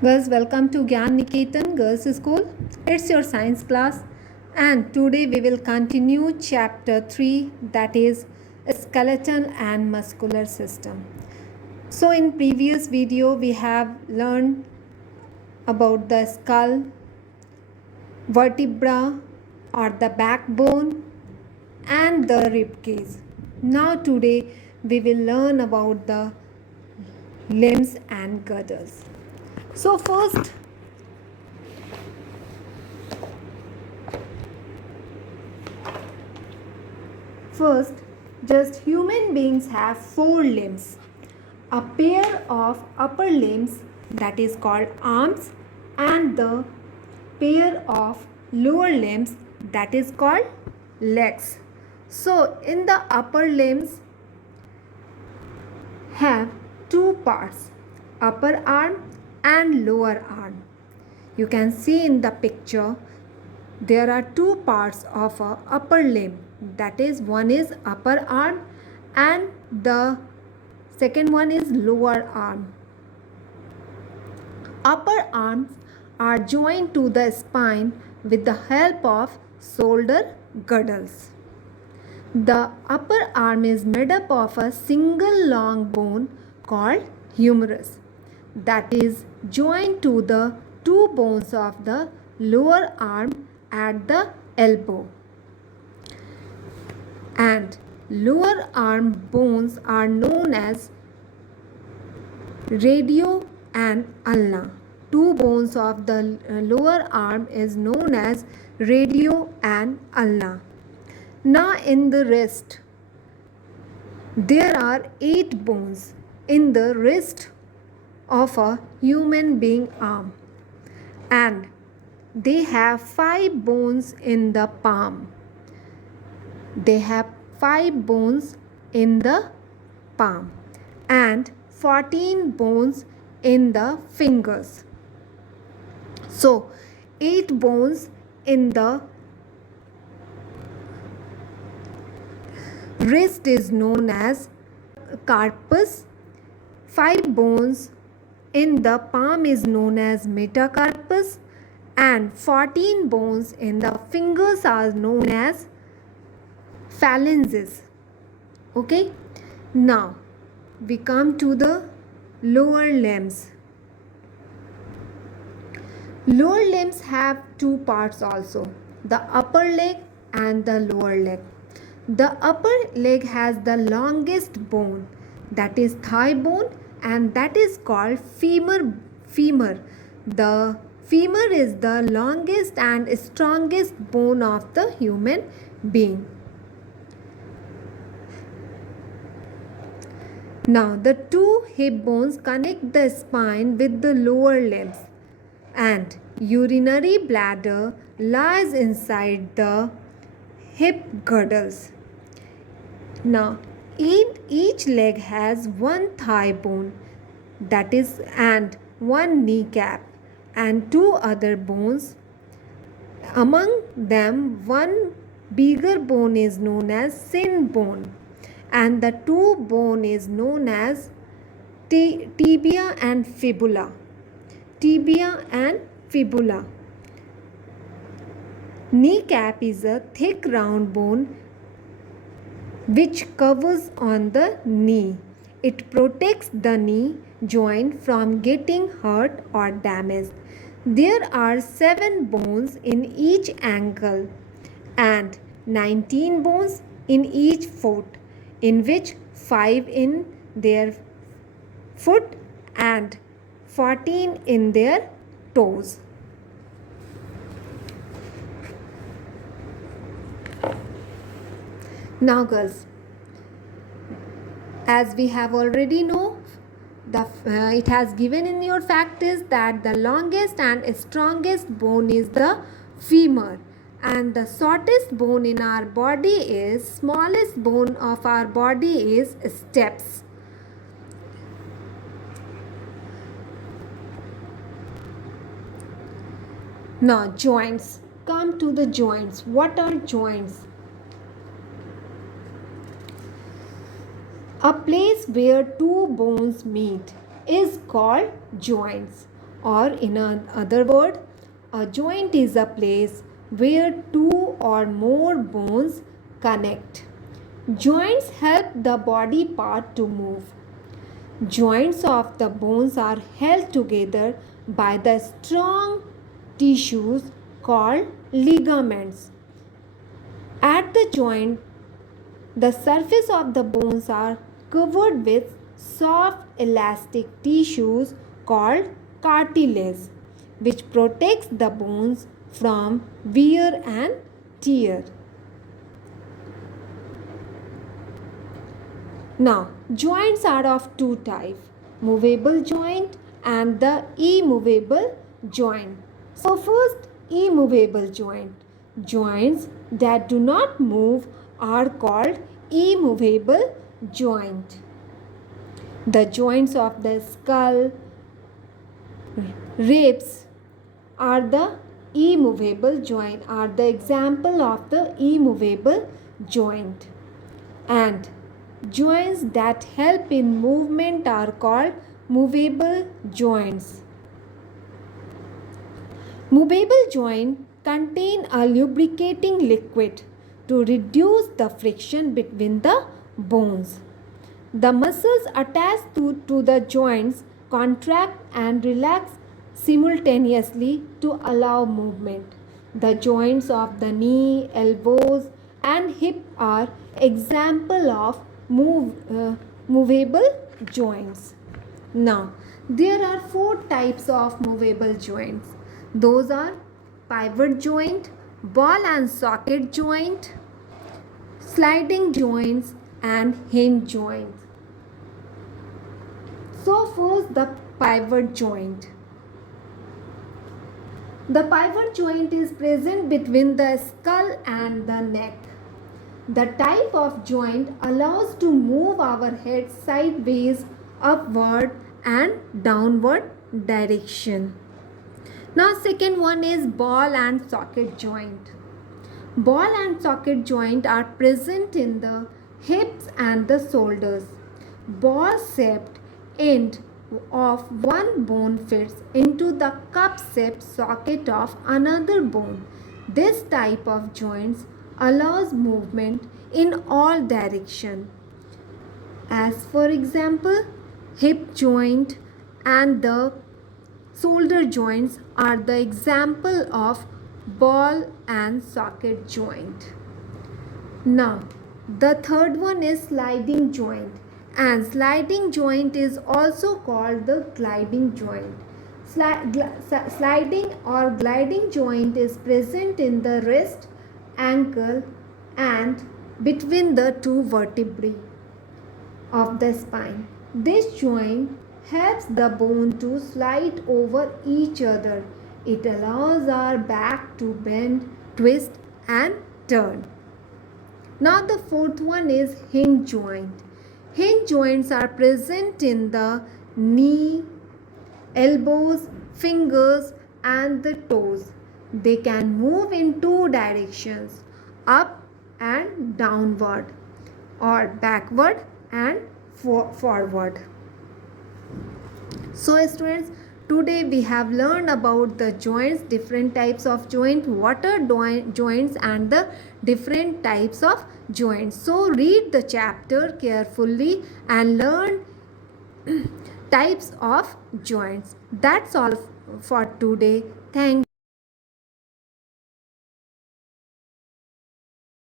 Girls, welcome to Gyan Niketan Girls School. It's your science class, and today we will continue chapter 3, that is skeletal and muscular system. So in previous video we have learned about the skull, vertebra or the backbone and the rib cage. Now today we will learn about the limbs and girdles. So first, just human beings have 4 limbs. A pair of upper limbs, that is called arms, and the pair of lower limbs, that is called legs. So in the upper limbs have 2 parts, upper arm and lower arm. You can see in the picture there are 2 parts of a upper limb, that is, one is upper arm and the second one is lower arm. Upper arms are joined to the spine with the help of shoulder girdles. The upper arm is made up of a single long bone called humerus that is joined to the 2 bones of the lower arm at the elbow. And lower arm bones are known as radio and ulna. 2 bones of the lower arm is known as radio and ulna. Now in the wrist, there are 8 bones in the wrist of a human being arm, and they have 5 bones in the palm. They have 5 bones in the palm and 14 bones in the fingers. So 8 bones in the wrist is known as carpus. 5 bones in the palm is known as metacarpus, and 14 bones in the fingers are known as phalanges. Okay, now we come to the lower limbs. Lower limbs have 2 parts also, the upper leg and the lower leg. The upper leg has the longest bone, that is thigh bone, and that is called femur. The femur is the longest and strongest bone of the human being. Now the 2 hip bones connect the spine with the lower limbs, and urinary bladder lies inside the hip girdles. Now each leg has 1 thigh bone, that is, and 1 kneecap and 2 other bones. Among them, 1 bigger bone is known as shin bone, and the 2 bone is known as tibia and fibula. Tibia and fibula. Kneecap is a thick round bone which covers on the knee. It protects the knee joint from getting hurt or damaged. There are 7 bones in each ankle and 19 bones in each foot, in which 5 in their foot and 14 in their toes. Now girls, as we have already know, it has given in your fact is that the longest and strongest bone is the femur, and the shortest bone in our body is smallest bone of our body is steps. Now joints. Come to the joints. What are joints? A place where 2 bones meet is called joints. or in other word, a joint is a place where two or more bones connect. Joints help the body part to move. Joints of the bones are held together by the strong tissues called ligaments. At the joint, the surface of the bones are covered with soft elastic tissues called cartilage, which protects the bones from wear and tear. Now, joints are of two types, movable joint and the immovable joint. So first, immovable joint. Joints that do not move are called immovable joint. The joints of the skull, ribs are the immovable joint, are the example of the immovable joint. And joints that help in movement are called movable joints. Movable joints contain a lubricating liquid to reduce the friction between the bones. The muscles attached to the joints contract and relax simultaneously to allow movement. The joints of the knee, elbows, and hip are example of movable joints. Now, there are four types of movable joints. Those are pivot joint, ball and socket joint, sliding joints, and hinge joints. So first, the pivot joint. The pivot joint is present between the skull and the neck. The type of joint allows to move our head sideways, upward and downward direction. Now second one is ball and socket joint. Ball and socket joint are present in the hips and the shoulders. Ball-shaped end of one bone fits into the cup-shaped socket of another bone. This type of joints allows movement in all directions. As for example, hip joint and the shoulder joints are the example of ball and socket joint. Now, the third one is sliding joint, and sliding joint is also called the gliding joint. Sliding or gliding joint is present in the wrist, ankle, and between the two vertebrae of the spine. This joint helps the bone to slide over each other. It allows our back to bend, twist, and turn. Now the fourth one is hinge joint. Hinge joints are present in the knee, elbows, fingers, and the toes. They can move in two directions, up and downward, or backward and forward. So students, today we have learned about the joints, different types of joint, what are joints and the different types of joints. So read the chapter carefully and learn types of joints. That's all for today. Thank you.